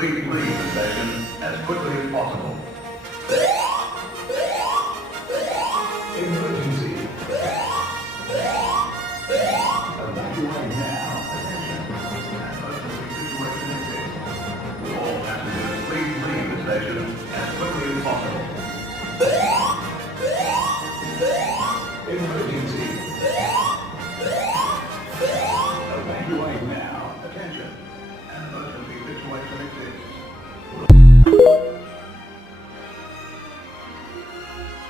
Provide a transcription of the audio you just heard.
Please leave the station as quickly as possible. Emergency. Evacuate now. Attention. Emergency situation exists. Will all passengers please leave the station as quickly as possible.